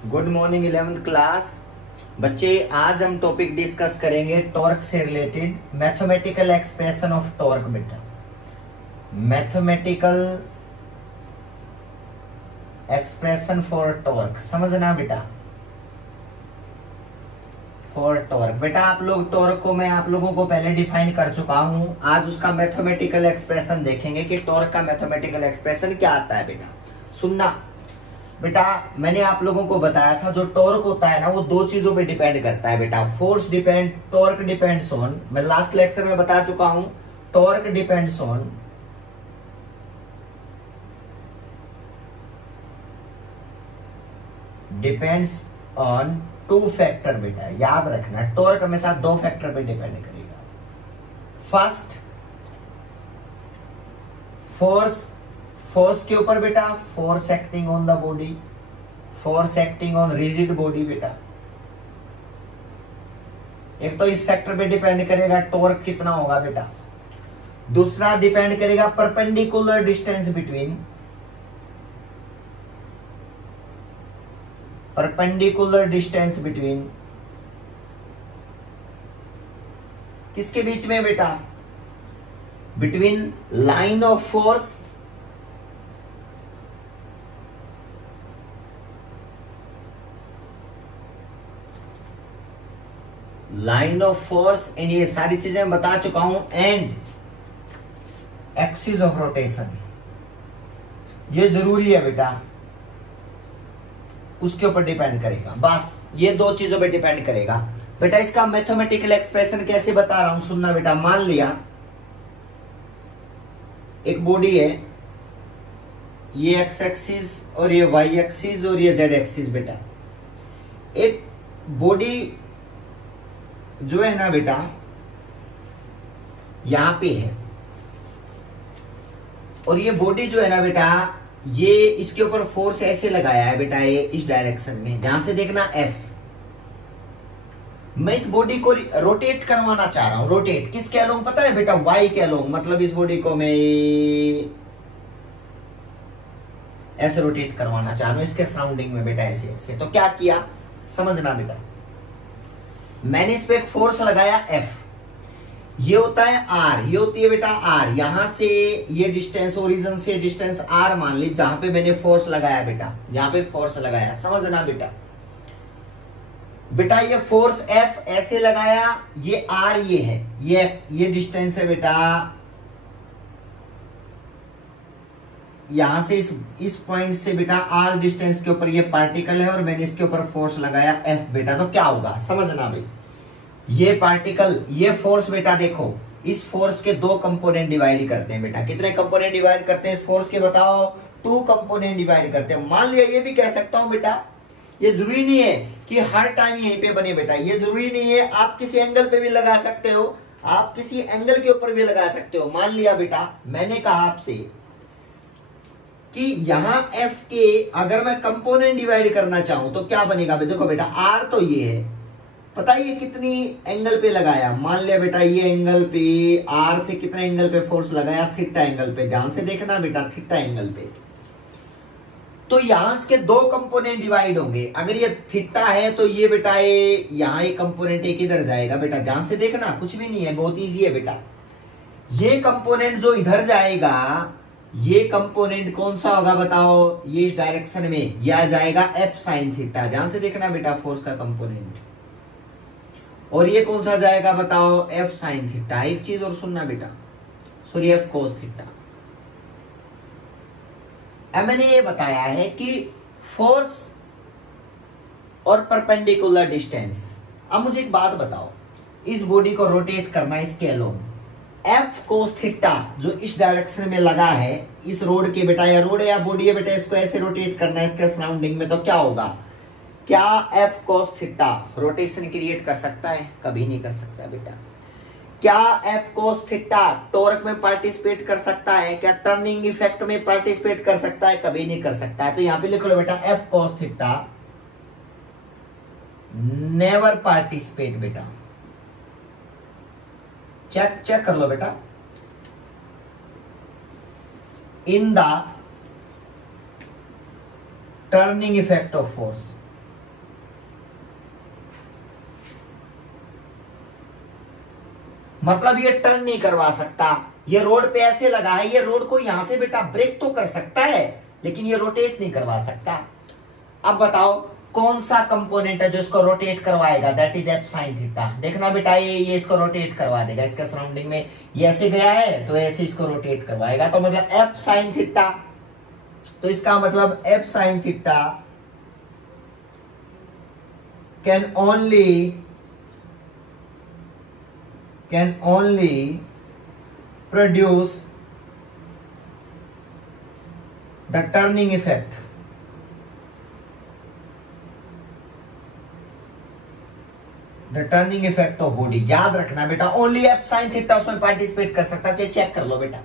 Good morning 11th class. बच्चे आज हम टॉपिक डिस्कस करेंगे टॉर्क से related mathematical expression of torque. बेटा मैथमेटिकल एक्सप्रेशन फॉर टॉर्क समझना बेटा। फॉर टॉर्क बेटा आप लोग टॉर्क को मैं आप लोगों को पहले डिफाइन कर चुका हूं। आज उसका मैथमेटिकल एक्सप्रेशन देखेंगे कि टॉर्क का मैथमेटिकल एक्सप्रेशन क्या आता है। बेटा सुनना बेटा, मैंने आप लोगों को बताया था जो टॉर्क होता है ना वो दो चीजों पे डिपेंड करता है बेटा। Force depend, torque depends on, मैं लास्ट लेक्चर में बता चुका हूं, torque depends on two factor. बेटा याद रखना टॉर्क हमेशा दो फैक्टर पे डिपेंड करेगा। फर्स्ट फोर्स के ऊपर बेटा, force acting on the body, force acting on rigid body. बेटा एक तो इस फैक्टर पे डिपेंड करेगा टॉर्क कितना होगा बेटा। दूसरा डिपेंड करेगा perpendicular distance between, perpendicular distance between किसके बीच में बेटा, between line of force and ये सारी चीजें मैं बता चुका हूं, एंड एक्सिस ऑफ रोटेशन। ये जरूरी है बेटा, उसके ऊपर डिपेंड करेगा। बस ये दो चीजों पे डिपेंड करेगा बेटा। इसका मैथमेटिकल एक्सप्रेशन कैसे बता रहा हूं सुनना बेटा। मान लिया एक बॉडी है, ये एक्स एक्सिस और ये वाई एक्सिस और ये जेड एक्सिस। बेटा एक बॉडी जो है ना बेटा यहां पे है, और ये बॉडी जो है ना बेटा ये इसके ऊपर फोर्स ऐसे लगाया है बेटा, ये इस डायरेक्शन में, ध्यान से देखना एफ। मैं इस बॉडी को रोटेट करवाना चाह रहा हूं। रोटेट किसके अलोंग पता है बेटा, वाई के अलोंग। मतलब इस बॉडी को मैं ऐसे रोटेट करवाना चाह रहा हूं इसके सराउंडिंग में बेटा, ऐसे ऐसे। तो क्या किया समझना बेटा, मैंने इस पे एक फोर्स लगाया एफ, ये होता है आर, ये होती है बेटा आर। यहां से ये डिस्टेंस, ओरिजिन से डिस्टेंस आर मान ली, जहां पे मैंने फोर्स लगाया बेटा, यहां पे फोर्स लगाया, समझना बेटा। बेटा ये फोर्स एफ ऐसे लगाया, ये आर ये है, ये डिस्टेंस है बेटा, यहां से इस पॉइंट से बेटा आर डिस्टेंस के ऊपर ये पार्टिकल है और मैंने इसके ऊपर फोर्स लगाया एफ बेटा। तो क्या होगा समझना भाई, ये पार्टिकल, ये फोर्स बेटा देखो, इस फोर्स के दो कंपोनेंट डिवाइड करते हैं बेटा। कितने कंपोनेंट डिवाइड करते हैं इस फोर्स के बताओ, टू कंपोनेंट डिवाइड करते हैं। मान लिया ये भी कह सकता हूं बेटा, ये जरूरी नहीं है कि हर टाइम यहीं पे बने बेटा, ये जरूरी नहीं है, आप किसी एंगल पे भी लगा सकते हो, आप किसी एंगल के ऊपर भी लगा सकते हो। मान लिया बेटा मैंने कहा आपसे कि यहां एफ के अगर मैं कंपोनेंट डिवाइड करना चाहूं तो क्या बनेगा। देखो बेटा आर तो ये है, पता है ये कितनी एंगल पे लगाया। मान लिया बेटा ये एंगल पे आर से कितने एंगल पे फोर्स लगाया, थीटा एंगल पे। ध्यान से देखना बेटा थीटा एंगल पे। तो यहां से दो कंपोनेंट डिवाइड होंगे। अगर ये थीटा है तो ये बेटा ये यहां एक कंपोनेंट एक इधर जाएगा बेटा। ध्यान से देखना, कुछ भी नहीं है, बहुत इजी है बेटा। ये कंपोनेंट जो इधर जाएगा, ये कंपोनेंट कौन सा होगा बताओ, ये इस डायरेक्शन में, यह जाएगा एफ साइन थीटा। ध्यान से देखना बेटा फोर्स का कंपोनेंट। और ये कौन सा जाएगा बताओ, एफ साइन थीटा। एक चीज और सुनना बेटा, सॉरी एफ कोस थीटा। अब मैंने ये बताया है कि फोर्स और परपेंडिकुलर डिस्टेंस। अब मुझे एक बात बताओ, इस बॉडी को रोटेट करना इसके अलोंग, एफ कोस थीटा जो इस डायरेक्शन में लगा है, इस रोड के बेटा, या रोड है या बॉडी है बेटा, इसको ऐसे रोटेट करना है इसके सराउंडिंग में। तो क्या होगा, क्या F cos theta rotation create कर सकता है? कभी नहीं कर सकता बेटा। क्या एफ कोस थीटा टॉर्क में पार्टिसिपेट कर सकता है? क्या टर्निंग इफेक्ट में पार्टिसिपेट कर सकता है? कभी नहीं कर सकता है। तो यहां पे लिख लो बेटा F cos theta never participate बेटा। चेक कर लो बेटा, in the turning effect of force. मतलब ये टर्न नहीं करवा सकता। ये रोड पे ऐसे लगा है, ये रोड को यहां से बेटा ब्रेक तो कर सकता है लेकिन ये रोटेट नहीं करवा सकता। अब बताओ कौन सा कंपोनेंट है जो इसको रोटेट करवाएगा, that is F sine theta. देखना बेटा ये इसको रोटेट करवा देगा, इसके सराउंडिंग में ये ऐसे गया है तो ऐसे इसको रोटेट करवाएगा, तो मतलब एफ साइन थीटा। तो इसका मतलब F sine theta can only produce the turning effect of body. याद रखना बेटा ओनली एफ साइन थीटा उसमें पार्टिसिपेट कर सकता है, चेक कर लो बेटा।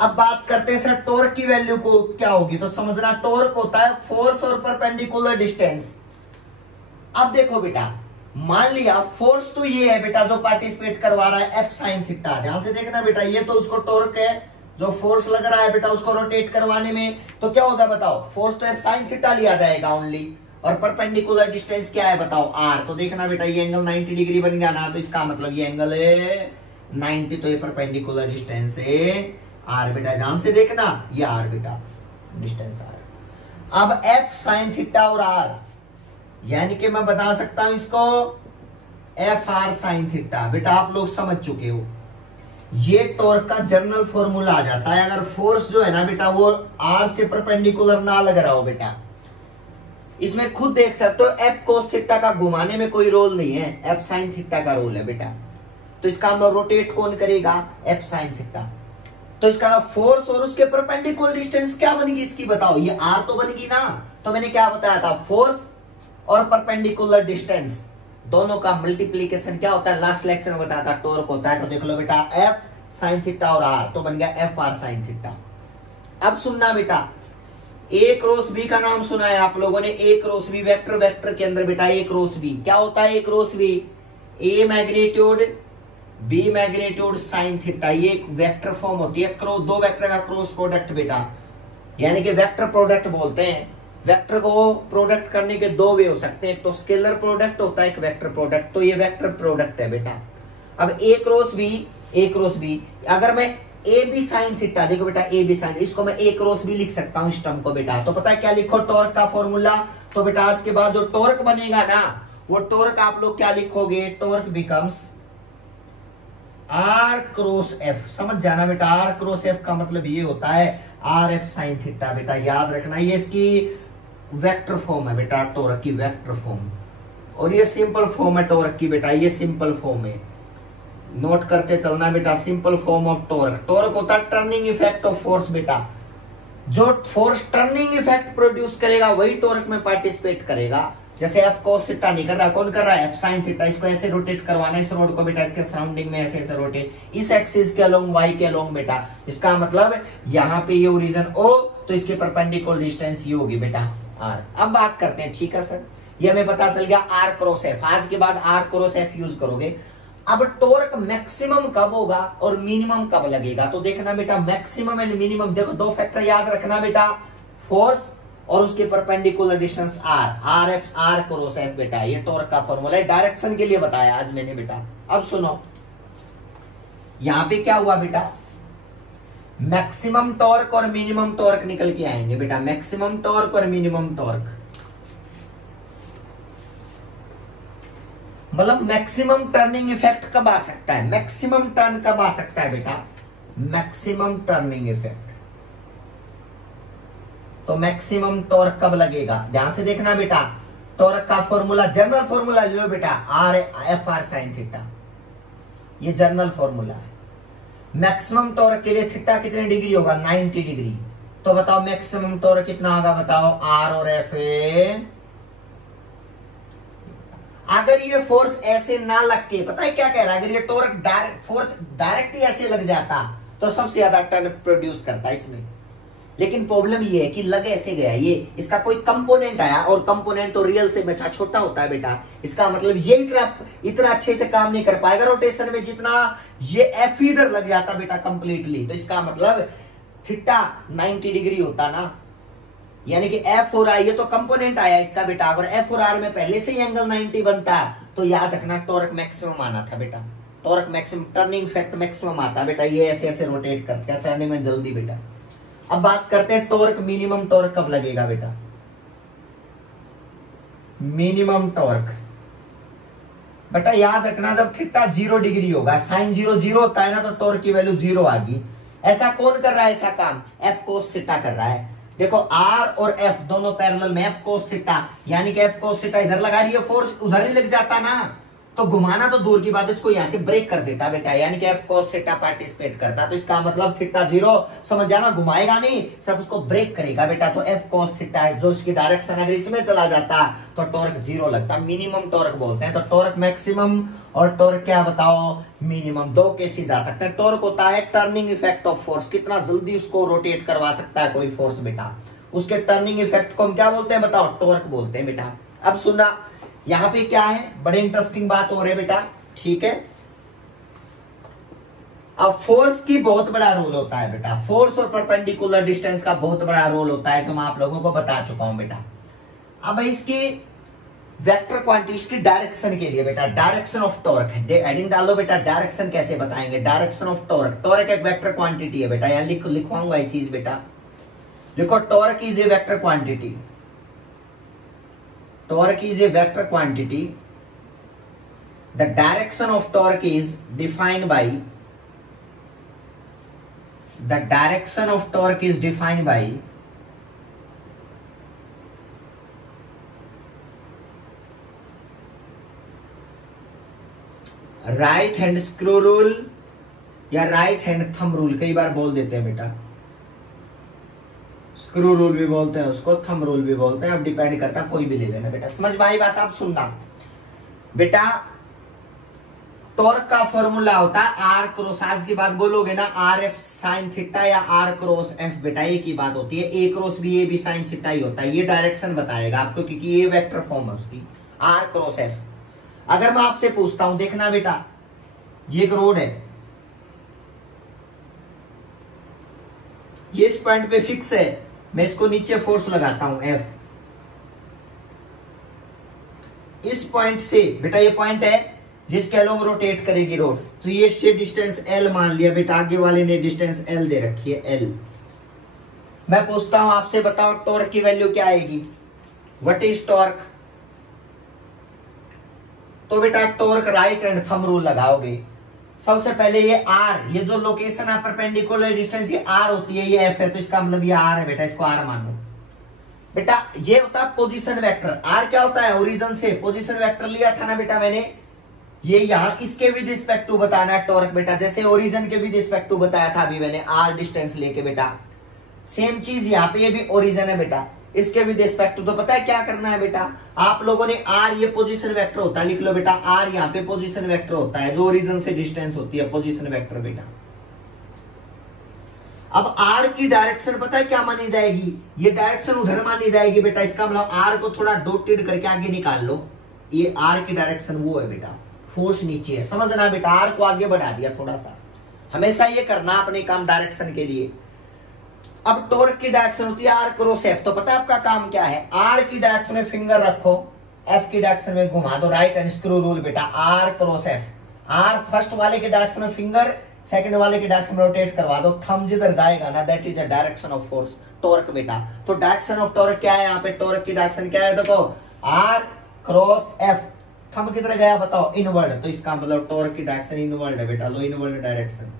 अब बात करते हैं सर टॉर्क की वैल्यू को क्या होगी, तो समझना टॉर्क होता है फोर्स और परपेंडिकुलर डिस्टेंस। अब देखो बेटा मान लिया फोर्स तो ये है बेटा जो पार्टिसिपेट करवा रहा है एफ साइन थीटा, ध्यान से देखना बेटा, ये तो उसको टॉर्क है जो फोर्स लग रहा है बेटा उसको रोटेट करवाने में, तो क्या होगा बताओ, फोर्स तो एफ साइन थीटा लिया जाएगा ओनली, और परपेंडिकुलर डिस्टेंस क्या है बताओ आर। तो देखना बेटा ये एंगल 90 डिग्री बन गया ना, तो इसका मतलब ये एंगल है 90, तो ये परपेंडिकुलर डिस्टेंस है आर बेटा, ध्यान से देखना ये आर बेटा डिस्टेंस आर। अब एफ साइन थीटा और आर यानी कि मैं बता सकता हूं इसको एफ आर साइन थीटा। बेटा आप लोग समझ चुके हो ये टॉर्क का जनरल फॉर्मूला आ जाता है अगर फोर्स जो है ना बेटा वो आर से परपेंडिकुलर ना लग रहा हो बेटा। इसमें खुद देख सकते हो एफ कोस थीटा का घुमाने में कोई रोल नहीं है, एफ साइन थीटा का रोल है बेटा। तो इसका मतलब रोटेट कौन करेगा, एफ साइन थीटा। तो इसका फोर्स और उसके परपेंडिकुलर डिस्टेंस क्या बनेगी इसकी बताओ, ये आर तो बनेगी ना। तो मैंने क्या बताया था, फोर्स और परपेंडिकुलर डिस्टेंस दोनों का मल्टीप्लीकेशन क्या होता है, लास्ट लेक्चर में बताया था टॉर्क होता है। तो देख लो बेटा एफ साइन थीटा और आर तो बन गया एफ आर साइन थीटा। अब सुनना बेटा ए क्रॉस बी का नाम सुना है आप लोगों ने, A cross B vector, vector के अंदर बेटा ए क्रॉस बी क्या होता है, A cross B A magnitude B magnitude sine theta, ये एक वेक्टर फॉर्म होती है, क्रॉस दो वेक्टर का क्रॉस प्रोडक्ट बेटा, यानी कि वेक्टर प्रोडक्ट बोलते हैं। वेक्टर को प्रोडक्ट करने के दो वे हो सकते हैं, एक तो स्केलर प्रोडक्ट होता है, एक वेक्टर प्रोडक्ट, तो ये वेक्टर प्रोडक्ट है बेटा। अब ए क्रॉस बी अगर मैं ए बी साइन थीटा, देखो बेटा ए बी साइन, इसको मैं ए क्रॉस बी लिख सकता हूं इस टर्म को बेटा। तो पता है क्या लिखो टॉर्क का फॉर्मूला, तो बेटा आज के बाद जो टॉर्क बनेगा ना वो टॉर्क आप लोग क्या लिखोगे, torque becomes r cross f. समझ जाना बेटा आर क्रॉस एफ का मतलब ये होता है आर एफ साइन थीटा बेटा, याद रखना ये इसकी वेक्टर फॉर्म है बेटा, टॉर्क की वेक्टर फॉर्म, और ये सिंपल फॉर्म है टॉर्क की बेटा, ये सिंपल फॉर्म है, नोट करते चलना बेटा, simple form of torque. Torque होता है टर्निंग इफेक्ट ऑफ फोर्स बेटा, जो फोर्स टर्निंग इफेक्ट प्रोड्यूस करेगा वही टॉर्क में पार्टिसिपेट करेगा। जैसे एफ कोस थीटा नहीं कर रहा, कौन कर रहा है, एफ साइन थीटा, इसको ऐसे रोटेट करवाना है इस रोड को बेटा, इसके सराउंडिंग में ऐसे ऐसे रोटेट, इस एक्सिस के अलोंग वाई के अलोंग बेटा, इसका मतलब यहाँ पे ये ओरिजिन ओ तो इसके परपेंडिकुलर डिस्टेंस ये होगी बेटा आर। अब बात करते हैं, ठीक है सर ये हमें पता चल गया आर क्रॉस एफ, आज के बाद आर क्रॉस एफ यूज करोगे। अब टॉर्क मैक्सिमम कब होगा और मिनिमम कब लगेगा, तो देखना बेटा मैक्सिमम एंड मिनिमम, देखो दो फैक्टर याद रखना बेटा, फोर्स और उसके perpendicular distance r, r f r cross f बेटा, ये टॉर्क का फॉर्मूला है, डायरेक्शन के लिए बताया आज मैंने बेटा। अब सुनो यहां पे क्या हुआ बेटा, मैक्सिमम टॉर्क और मिनिमम टॉर्क निकल के आएंगे बेटा, मैक्सिमम टॉर्क और मिनिमम टॉर्क, मतलब मैक्सिमम टर्निंग इफेक्ट कब आ सकता है, मैक्सिमम टर्न कब आ सकता है बेटा, मैक्सिमम टर्निंग इफेक्ट, तो मैक्सिमम टॉर्क कब लगेगा, ध्यान से देखना बेटा, टॉर्क का फॉर्मूला जनरल फॉर्मूला लो बेटा, are f are sign theta, ये जनरल फॉर्मूला है। मैक्सिमम टॉर्क के लिए थीटा कितने डिग्री होगा, 90 डिग्री, तो बताओ मैक्सिमम टॉर्क कितना होगा बताओ, आर और एफ ए। अगर ये फोर्स ऐसे ना लग के, पता है क्या कह रहा है, अगर ये टॉर्क फोर्स डायरेक्टली ऐसे लग जाता तो सबसे ज्यादा टर्न प्रोड्यूस करता है इसमें, लेकिन प्रॉब्लम ये है कि लग ऐसे गया, ये इसका कोई कंपोनेंट आया, और कंपोनेंट तो रियल से बच्चा छोटा होता है बेटा, इसका मतलब ये इतना अच्छे से काम नहीं कर पाएगा रोटेशन में जितना ये एफ इधर लग जाता बेटा कंप्लीटली। तो इसका मतलब थीटा 90 डिग्री होता ना, यानी कि एफ और आई, ये तो कंपोनेंट आया इसका बेटा, अगर एफ और आर में पहले से ही एंगल 90 बनता तो याद रखना टॉर्क मैक्सिमम आना था बेटा। Torque maximum, turning effect maximum आता है बेटा, ये ऐसे ऐसे रोटेट करते हैं टर्निंग में जल्दी बेटा। अब बात करते हैं टॉर्क मिनिमम टॉर्क कब लगेगा बेटा। मिनिमम टॉर्क बेटा याद रखना जब थीटा 0 डिग्री होगा, साइन 0 0 होता है ना, तो टॉर्क की वैल्यू 0 आ गई। ऐसा कौन कर रहा है, ऐसा काम एफ कोस थीटा कर रहा है। देखो आर और एफ दोनों पैरेलल में, एफ कोस थीटा यानी कि एफ कोस थीटा इधर लगा रही है, फोर्स उधर ही लग जाता ना, तो घुमाना तो दूर की बात है, इसको यहां से ब्रेक कर देता बेटा, यानी कि एफ कोस थीटा पार्टिसिपेट करता। तो इसका मतलब थीटा 0 समझ जाना, घुमाएगा नहीं, सिर्फ उसको ब्रेक करेगा बेटा। तो एफ कोस थीटा है जो इसकी डायरेक्शन, अगर इसमें चला जाता तो टॉर्क 0 लगता, मिनिमम टॉर्क बोलते हैं। तो टॉर्क मैक्सिमम और टॉर्क क्या बताओ, मिनिमम, दो केसेस आ सकते हैं। टॉर्क होता है टर्निंग इफेक्ट ऑफ फोर्स, कितना जल्दी उसको रोटेट करवा सकता है कोई फोर्स बेटा, उसके टर्निंग इफेक्ट को हम क्या बोलते हैं बताओ, टॉर्क बोलते हैं बेटा। अब सुना यहां पे क्या है, बड़े इंटरेस्टिंग बात हो रही है बेटा, ठीक है। अब फोर्स की बहुत बड़ा रोल होता है बेटा, फोर्स और परपेंडिकुलर डिस्टेंस का बहुत बड़ा रोल होता है, जो मैं आप लोगों को बता चुका हूं बेटा। अब इसकी वेक्टर क्वांटिटी की डायरेक्शन के लिए बेटा, डायरेक्शन ऑफ टॉर्क है, हेडिंग डाल दो बेटा, डायरेक्शन कैसे बताएंगे, डायरेक्शन ऑफ टॉर्क। टॉर्क एक वेक्टर क्वांटिटी है बेटा, यहां लिखवाऊंगा ये चीज बेटा, देखो torque is a vector quantity, torque is a vector quantity. The direction of torque is defined by, the direction of torque is defined by right hand screw rule या right hand thumb rule, कई बार बोल देते हैं बेटा, screw rule भी बोलते हैं उसको, थंब रूल भी बोलते हैं, अब डिपेंड करता है, कोई भी ले लेना बेटा। समझ में आई बात, आप सुनना बेटा। टॉर्क का फॉर्मूला होता है आर क्रॉस, आज की बात बोलोगे ना, आर एफ साइन थीटा या आर क्रॉस एफ बेटा, एक ही बात होती है, ए क्रॉस बी, ए भी साइन थीटा ही होता है। ये डायरेक्शन बताएगा आपको, क्योंकि ये वेक्टर फॉर्म है उसकी, आर क्रॉस एफ। अगर मैं आपसे पूछता हूं, देखना बेटा, ये एक रोड है, ये इस पॉइंट पे फिक्स है, मैं इसको नीचे फोर्स लगाता हूं एफ, इस पॉइंट से बेटा, ये पॉइंट है जिसके अलोंग रोटेट करेगी रोड, तो ये से डिस्टेंस एल मान लिया बेटा, आगे वाले ने डिस्टेंस एल दे रखी है एल। मैं पूछता हूं आपसे, बताओ टॉर्क की वैल्यू क्या आएगी, व्हाट इज टॉर्क। तो बेटा torque right and thumb rule लगाओगे। सबसे पहले ये आर, ये जो लोकेशन है परपेंडिकुलर डिस्टेंस, ये आर होती है, ये एफ है, तो इसका मतलब ये आर है बेटा, इसको आर मानो बेटा। ये होता है पोजीशन वेक्टर, आर क्या होता है, ओरिजिन से पोजीशन वेक्टर लिया था ना बेटा मैंने, ये यहाँ इसके विद रिस्पेक्ट टू बताना है टॉर्क बेटा, जैसे ओरिजिन के विद रिस्पेक्ट टू बताया था अभी मैंने, आर डिस्टेंस लेके बेटा, सेम चीज यहाँ पे, ये भी ओरिजिन है बेटा, इसके विद रिस्पेक्ट टू। तो पता है क्या करना है बेटा, आप लोगों ने आर, ये पोजीशन वेक्टर होता है, लिख लो बेटा, आर यहाँ पे पोजीशन वेक्टर होता है, जो ओरिजिन से डिस्टेंस होती है, पोजीशन वेक्टर बेटा। अब आर की डायरेक्शन पता है क्या मानी जाएगी, ये डायरेक्शन उधर मानी जाएगी बेटा, इसका मतलब आर को थोड़ा डॉटेड करके आगे निकाल लो, ये आर की डायरेक्शन वो है बेटा, फोर्स नीचे है, समझना बेटा, आर को आगे बढ़ा दिया थोड़ा सा, हमेशा ये करना अपने काम डायरेक्शन के लिए। अब टॉर्क की डायरेक्शन होती है आर क्रॉस एफ, तो पता है आपका काम क्या है, आर की डायरेक्शन में फिंगर रखो, एफ की डायरेक्शन में घुमा दो, राइट एंड स्क्रू रूल बेटा, r cross f. R first वाले के डायरेक्शन में फिंगर, सेकंड वाले के डायरेक्शन में रोटेट करवा दो, थंब जिधर जाएगा ना, that is the direction of force, torque बेटा। तो डायरेक्शन ऑफ टॉर्क क्या है, यहाँ पे टॉर्क की डायरेक्शन क्या है, देखो आर क्रॉस एफ, थंब किधर गया बताओ, इनवर्ड, तो इसका मतलब टॉर्क की डायरेक्शन इनवर्ड है बेटा, लो इनवर्ड डायरेक्शन।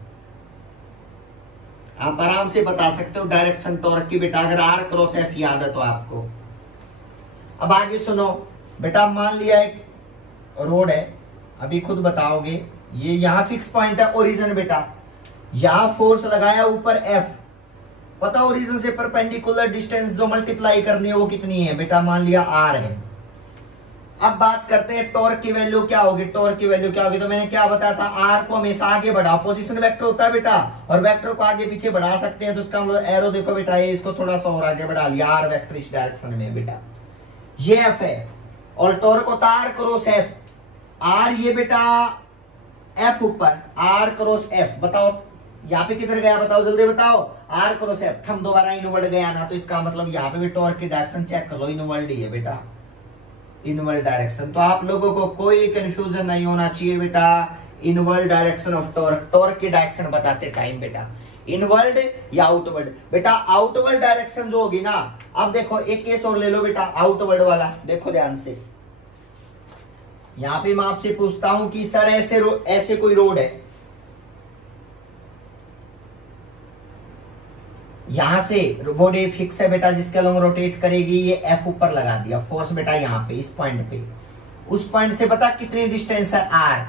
आप आराम से बता सकते हो डायरेक्शन टॉर्क की बेटा, अगर आर क्रॉस एफ याद है तो आपको। अब आगे सुनो बेटा, मान लिया एक रोड है, अभी खुद बताओगे, ये यहां फिक्स पॉइंट है ओरिजिन बेटा, यहां फोर्स लगाया ऊपर एफ, पता ओरिजिन से परपेंडिकुलर डिस्टेंस जो मल्टीप्लाई करनी है वो कितनी है बेटा, मान लिया आर है। अब बात करते हैं टॉर्क की वैल्यू क्या होगी, टॉर्क की वैल्यू क्या होगी, तो मैंने क्या बताया था, आर को हमेशा आगे बढ़ाओ, पोजीशन वेक्टर होता है बेटा, और वेक्टर को आगे पीछे बढ़ा सकते हैं, तो उसका मतलब एरो देखो बेटा, ये इसको थोड़ा सा और आगे बढ़ा लिया, आर वेक्टर इस डायरेक्शन में बेटा, ये एफ है, और टॉर्क होता है आर क्रॉस एफ, आर ये बेटा एफ ऊपर, आर क्रॉस एफ, बताओ यहाँ पे किधर गया बताओ, जल्दी बताओ, आर क्रॉस एफ, थंब दोबारा इनवर्ड गया ना, तो इसका मतलब यहाँ पे भी टॉर्क की डायरेक्शन चेक कर लो, इनवर्ड ही है बेटा, इनवर्ड डायरेक्शन। तो आप लोगों को कोई कंफ्यूजन नहीं होना चाहिए बेटा, inward direction of torque, torque की डायरेक्शन बताते टाइम बेटा, इनवर्ड या आउटवर्ड। बेटा आउटवर्ड डायरेक्शन जो होगी ना, अब देखो एक केस और ले लो बेटा आउटवर्ड वाला, देखो ध्यान से। यहां पे मैं आपसे पूछता हूं कि सर ऐसे कोई रोड है, यहां से बॉडी फिक्स है बेटा, जिसके लॉन्ग रोटेट करेगी, ये एफ ऊपर लगा दिया फोर्स बेटा यहां पे इस पॉइंट पे, उस पॉइंट से पता कितनी डिस्टेंस है आर।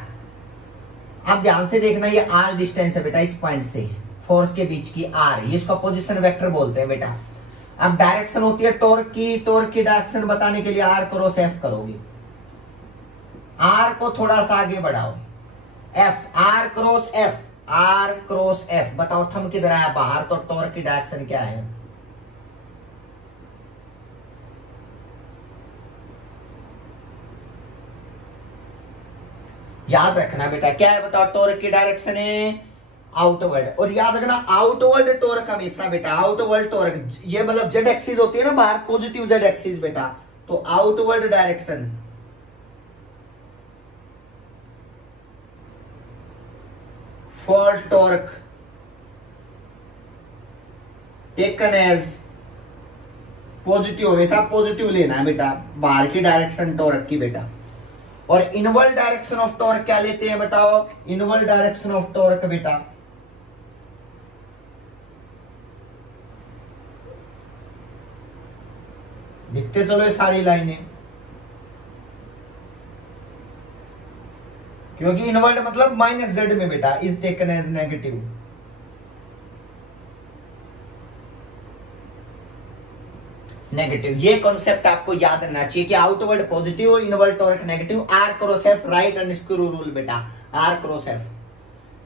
अब ध्यान से देखना, ये आर डिस्टेंस है बेटा इस पॉइंट से फोर्स के बीच की आर, ये इसका पोजीशन वेक्टर बोलते हैं बेटा। अब डायरेक्शन होती है टॉर्क की, टॉर्क की डायरेक्शन बताने के लिए आर क्रॉस एफ करोगे, आर को थोड़ा सा आगे बढ़ाओ, f r cross f, r cross f, बताओ थंब किधर आया बाहर, तो टॉर्क की डायरेक्शन क्या है? याद रखना बेटा क्या है बताओ, टॉर्क की डायरेक्शन है आउटवर्ड। और याद रखना आउटवर्ड टॉर्क हमेशा बेटा, आउटवर्ड टॉर्क ये मतलब जेड एक्सिस होती है ना बाहर, पॉजिटिव जेड एक्सिस बेटा, तो outward direction for torque taken as positive, हमेशा पॉजिटिव लेना है बेटा, बाहर की डायरेक्शन टॉर्क की बेटा। और इनवर्ड डायरेक्शन ऑफ टॉर्क क्या लेते हैं बताओ, इनवर्ड डायरेक्शन ऑफ टॉर्क बेटा लिखते चलो ये सारी लाइनें, क्योंकि इनवर्ड मतलब माइनस जेड में बेटा, is taken as negative. Negative ये कॉन्सेप्ट आपको याद रहना चाहिए कि आउटवर्ड पॉजिटिव और inward torque negative, r cross f right hand screw rule बेटा, आर क्रॉस एफ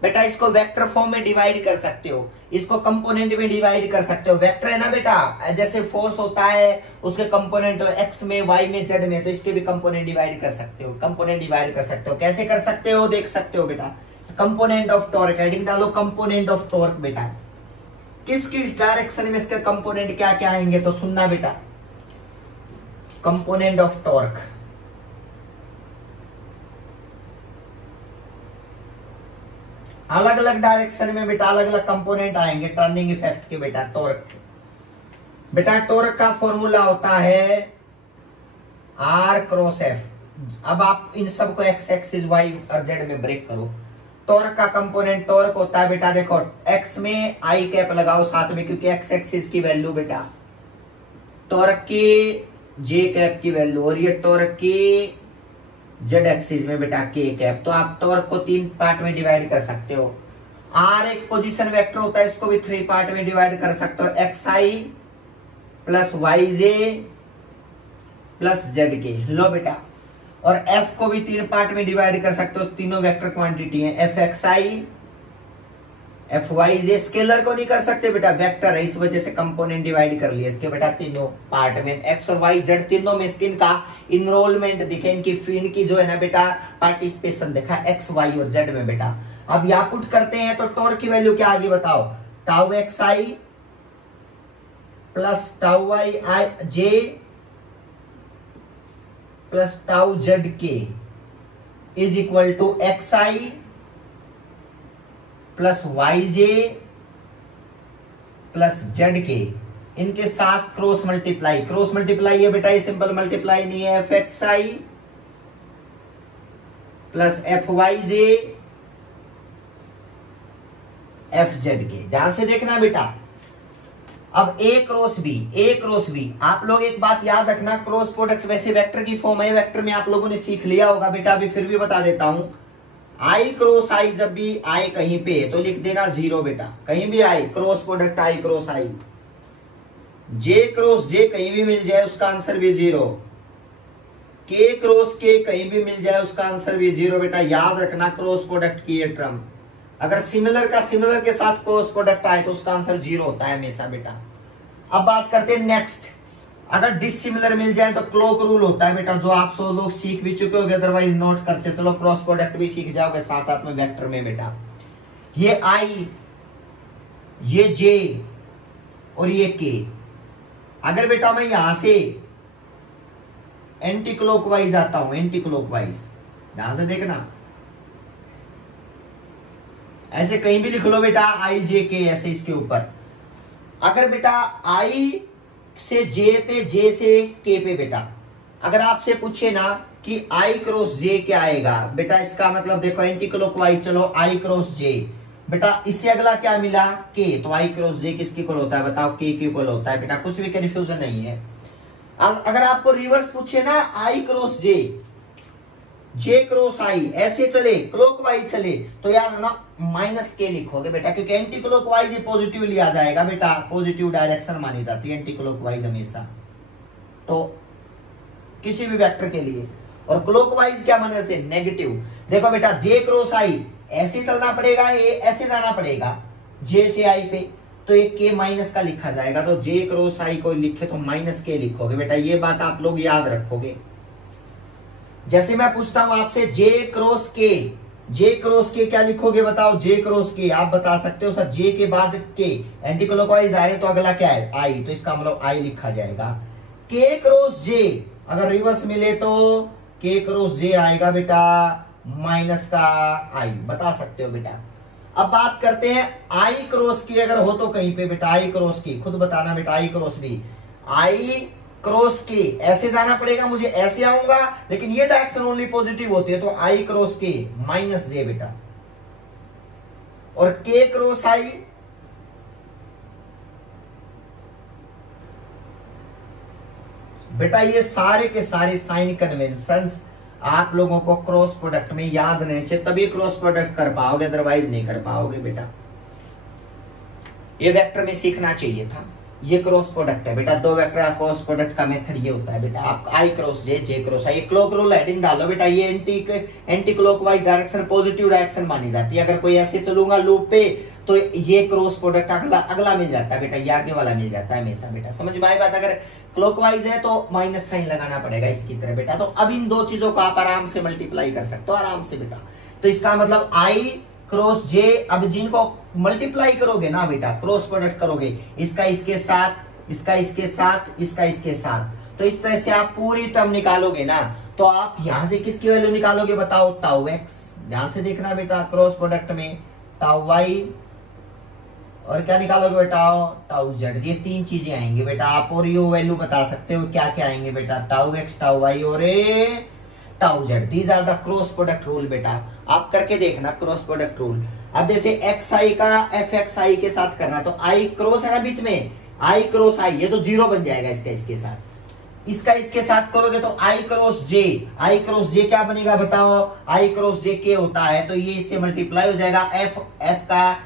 बेटा। इसको वेक्टर फॉर्म में डिवाइड कर सकते हो, इसको कंपोनेंट में डिवाइड कर सकते हो, वेक्टर है ना बेटा, जैसे फोर्स होता है उसके कंपोनेंट एक्स में, वाई में, जेड में, तो इसके भी कंपोनेंट डिवाइड कर सकते हो, कंपोनेंट डिवाइड कर सकते हो। कैसे कर सकते हो देख सकते हो बेटा, कंपोनेंट ऑफ टॉर्क, हेडिंग डालो कंपोनेंट ऑफ टॉर्क बेटा, किस किस डायरेक्शन में इसके कंपोनेंट क्या क्या आएंगे, तो सुनना बेटा, कंपोनेंट ऑफ टॉर्क अलग अलग डायरेक्शन में बेटा, अलग अलग कंपोनेंट आएंगे टर्निंग इफेक्ट के बेटा। टॉर्क बेटा, टॉर्क का फॉर्मूला होता है आर क्रॉस एफ। अब आप इन सबको एक्स एक्सिस वाई और जेड में ब्रेक करो। टॉर्क का कंपोनेंट टॉर्क होता है बेटा, देखो एक्स में आई कैप लगाओ साथ में, क्योंकि एक्स एक्सिस की वैल्यू बेटा टॉर्क की जे कैप की वैल्यू, और ये टॉर्क की जेड एक्सिस में बेटा के कैप। तो आप टॉर्क को 3 पार्ट में डिवाइड कर सकते हो। आर एक पोजीशन वेक्टर होता है, इसको भी 3 पार्ट में डिवाइड कर सकते हो, एक्स आई plus y j plus z के, लो बेटा। और एफ को भी 3 पार्ट में डिवाइड कर सकते हो, तीनों वेक्टर क्वांटिटी है, F x i f Y j. Scalar को नहीं कर सकते बेटा, वेक्टर है, इस वजह से कंपोनेंट डिवाइड कर लिए इसके बेटा तीनों पार्ट में, एक्स और वाई जेड तीनों में स्किन का इनरोलमेंट दिखे, इनकी जो है ना बेटा पार्टिसिपेशन देखा एक्स वाई और जेड में बेटा। अब यहाँ पुट करते हैं तो टॉर्क की वैल्यू क्या आ गई बताओ, tau x I plus tau y i j plus tau z k is equal to x I plus y j plus z k, इनके साथ क्रॉस मल्टीप्लाई, क्रॉस मल्टीप्लाई है बेटा, ये सिंपल मल्टीप्लाई नहीं है, एफ एक्स आई plus F Y J F Z के। ध्यान से देखना बेटा, अब A cross B, A cross B, आप लोग एक बात याद रखना, क्रॉस प्रोडक्ट वैसे वेक्टर की फॉर्म है, वेक्टर में आप लोगों ने सीख लिया होगा बेटा, अभी फिर भी बता देता हूं। आई क्रॉस आई, जब भी आई कहीं पे तो लिख देना 0 बेटा, कहीं भी I cross product I cross I, J cross J कहीं भी मिल जाए उसका आंसर भी 0, के क्रॉस के कहीं भी मिल जाए उसका आंसर भी 0 बेटा। याद रखना क्रॉस प्रोडक्ट की ये टर्म, अगर सिमिलर का सिमिलर के साथ क्रॉस प्रोडक्ट आए तो उसका आंसर 0 होता है हमेशा बेटा। अब बात करते हैं नेक्स्ट, अगर डिसिमिलर मिल जाए तो क्लोक रूल होता है बेटा, जो आप सब लोग सीख भी चुके होगे, अदरवाइज नोट करते चलो, क्रॉस प्रोडक्ट भी सीख जाओगे साथ साथ में वेक्टर में बेटा। ये आई, ये जे और ये के, अगर बेटा मैं यहां से एंटी क्लॉकवाइज आता हूं, एंटी क्लॉकवाइज, ध्यान से देखना, ऐसे कहीं भी लिख लो बेटा आई जे के ऐसे इसके ऊपर। अगर बेटा आई से जे पे, जे से के पे बेटा अगर आपसे पूछे ना कि आई क्रॉस जे क्या आएगा बेटा, इसका मतलब देखो एंटी क्लॉकवाइज चलो आई क्रॉस जे बेटा, इससे अगला क्या मिला के, तो आई क्रॉस जे किसके इक्वल होता है बताओ, के इक्वल होता है बेटा, कुछ भी कंफ्यूजन नहीं है। अगर आपको रिवर्स पूछे ना आई क्रॉस जे, जे क्रॉस आई ऐसे चले क्लॉकवाइज चले तो यार ना माइनस के लिखोगे बेटा, क्योंकि एंटी क्लॉकवाइज पॉजिटिव लिया जाएगा बेटा, पॉजिटिव डायरेक्शन मानी जाती है एंटी क्लॉकवाइज हमेशा, तो किसी भी वेक्टर के लिए। और क्लॉकवाइज क्या माने जाते हैं, नेगेटिव। देखो बेटा जे क्रॉस आई ऐसे चलना पड़ेगा, ये ऐसे जाना पड़ेगा जे से आई पे, तो ये के माइनस का लिखा जाएगा, तो जे क्रॉस आई को लिखे तो माइनस के लिखोगे बेटा, ये बात आप लोग याद रखोगे। जैसे मैं पूछता हूं आपसे जे क्रॉस के, जे क्रॉस के क्या लिखोगे बताओ, जे क्रॉस के आप बता सकते हो सर जे के बाद के, एंटी क्लॉकवाइज आ रहे तो अगला क्या है आई, तो इसका मतलब आई लिखा जाएगा। के क्रॉस जे अगर रिवर्स मिले तो के क्रॉस जे आएगा बेटा माइनस का आई, बता सकते हो बेटा। अब बात करते हैं आई क्रॉस की, अगर हो तो कहीं पे बेटा आई क्रॉस की खुद बताना बेटा, आई क्रॉस भी, आई क्रॉस के ऐसे जाना पड़ेगा, मुझे ऐसे आऊंगा लेकिन ये डायरेक्शन ओनली पॉजिटिव होती है, तो आई क्रॉस के माइनस जे बेटा, और के क्रॉस आई बेटा, ये सारे के सारे साइन कन्वेंशंस आप लोगों को क्रॉस प्रोडक्ट में याद रहने चाहिए, तभी क्रॉस प्रोडक्ट कर पाओगे, अदरवाइज नहीं कर पाओगे बेटा। ये वेक्टर में सीखना चाहिए था, ये क्रॉस प्रोडक्ट है बेटा, दो वेक्टर का क्रॉस प्रोडक्ट का मेथड ये होता है बेटा, आप आई क्रॉस जे, जे क्रॉस आई, क्लॉक रूल हेडिंग डालो बेटा, ये anti clockwise direction positive direction मानी जाती है, अगर कोई ऐसे चलूंगा लूप पे तो ये क्रॉस प्रोडक्ट अगला मिल जाता है बेटा, ये आगे वाला मिल जाता है हमेशा बेटा, समझ में आई बात। अगर क्लॉकवाइज है तो माइनस साइन लगाना पड़ेगा इसकी तरह बेटा, तो अब इन दो चीजों को आप आराम से मल्टीप्लाई कर सकते हो आराम से बेटा, तो इसका मतलब आई क्रॉस जे, अब जिनको मल्टीप्लाई करोगे ना बेटा, क्रॉस प्रोडक्ट करोगे, इसका इसके साथ, इसका इसके साथ, इसका इसके साथ, तो इस तरह से आप पूरी टर्म निकालोगे ना, तो आप यहां से किसकी वैल्यू निकालोगे बताओ, टाउ एक्स, ध्यान से देखना बेटा, क्रॉस प्रोडक्ट में टाउ वाई और क्या निकालोगे बेटा, टाउ जेड, ये तीन चीजें आएंगी बेटा, आप और यो वैल्यू बता सकते हो क्या क्या आएंगे बेटा, टाउ एक्स, टाउ वाई और tau z, these are the cross product rule बेटा, आप करके देखना क्रॉस प्रोडक्ट रूल। अब जैसे एक्स आई का एफ एक्स आई के साथ करना, तो आई क्रॉस है ना बीच में, आई क्रॉस आई, ये तो जीरो बन जाएगा इसका इसके साथ, इसका इसके साथ करोगे तो आई क्रॉस जे, आई क्रॉस जे क्या बनेगा बताओ, आई क्रॉस जे के होता है, तो ये इससे मल्टीप्लाई हो जाएगा, एफ एफ का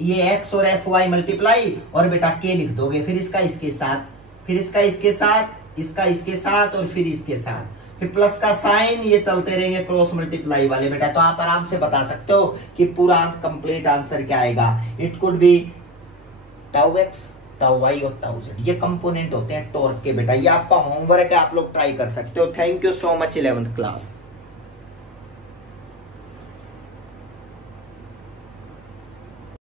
ये एक्स और एफ वाई मल्टीप्लाई, और बेटा के लिख दोगे, फिर इसका इसके साथ, फिर इसका इसके साथ, इसका इसके साथ और फिर इसके साथ, फिर प्लस का साइन, ये चलते रहेंगे क्रॉस मल्टीप्लाई वाले बेटा, तो आप आराम से बता सकते हो कि पूरा कंप्लीट आंसर क्या आएगा, it could be tau x, tau y और टाउ जेड, ये कंपोनेंट होते हैं टॉर्क के बेटा, ये आपका होमवर्क है, आप लोग ट्राई कर सकते हो। Thank you so much 11th class.